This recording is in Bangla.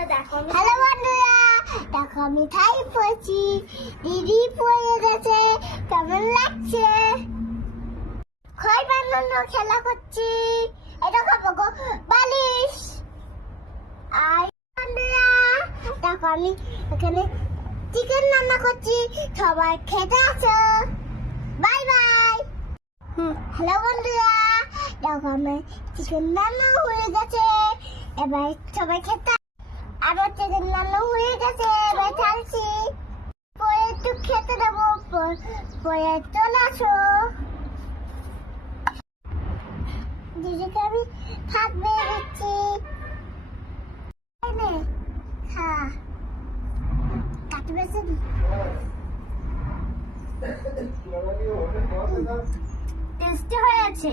হ্যালো বন্ধুরা, দেখো আমি থাই পড়ছি, দিদি পড়ে গেছে, কেমন লাগছে? খই বানানো খেলা করছি, এটা খাবো গো বালিশ। আর বন্ধুরা দেখো আমি এখানে চিকেন রান্না করছি, সবাই খেতে আসো। Bye bye. হ্যালো বন্ধুরা, দেখো আমি চিকেন রান্না হয়ে গেছে, এবার সবাই খেতে। আরো চিকেন রান্না হয়ে গেছে, এবার ঢালছি। পরে একটু খেতে দেবো, পরে চলে আসো। দিদিকে আমি ভাত বেড়ে দিচ্ছি, খা কাটি বেছে দি। টেস্টি হয়েছে।